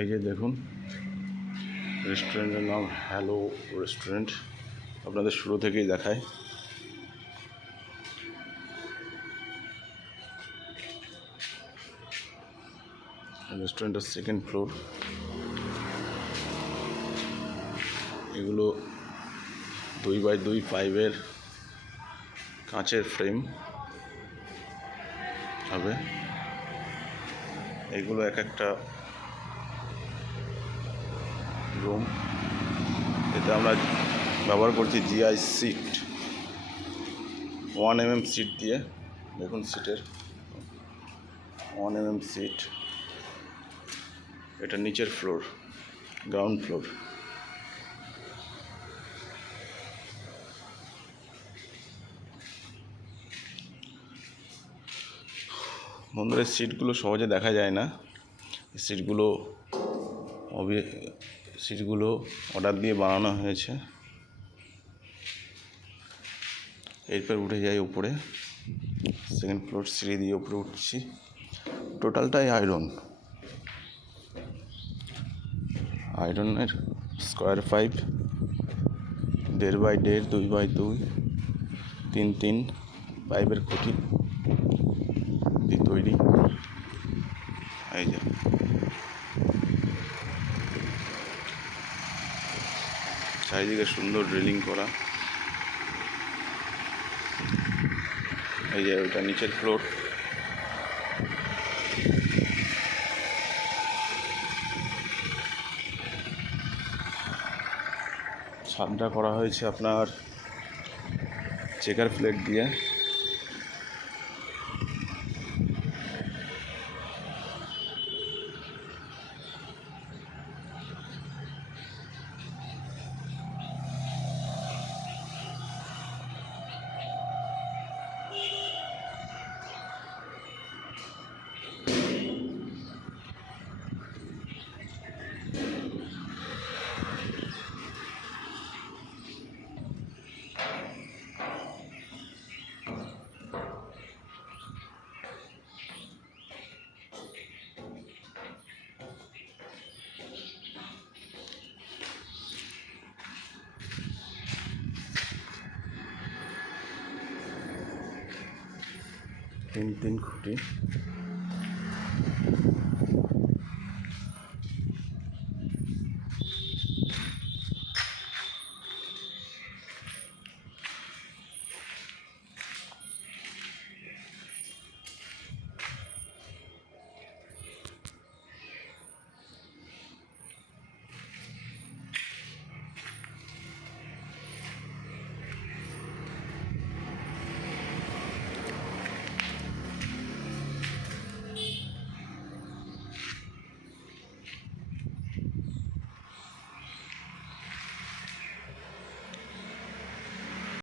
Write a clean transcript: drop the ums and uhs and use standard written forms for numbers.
এই যে দেখুন, রেস্টুরেন্টের নাম হ্যালো রেস্টুরেন্ট। আপনাদের শুরু থেকেই দেখায়। রেস্টুরেন্টের সেকেন্ড ফ্লোর। এগুলো 2x2 পাইপের কাঁচের ফ্রেম হবে। এগুলো এক একটা রুম। এতে আমরা ব্যবহার করছি জিআই সিট, 1 mm সিট দিয়ে। দেখুন সিটের 1 mm সিট। এটা নিচের ফ্লোর, গ্রাউন্ড ফ্লোর। বন্ধুরা, সিটগুলো সহজে দেখা যায় না। সিটগুলো অর্ডার দিয়ে বানানো হয়েছে। এরপর উঠে যাই উপরে, সেকেন্ড ফ্লোর সিঁড়ি দিয়ে উপরে উঠছি। টোটালটাই আয়রনের square pipe, 1.5x1.5, 2x2, 3x3 পাইপের খুঁটি দিয়ে তৈরি। এই যে চারিদিকে সুন্দর ড্রিলিং করা। এই যে ওইটা নিচের ফ্লোর। ছাদটা করা হয়েছে আপনার চেকার প্লেট দিয়ে। তিন খুঁটি।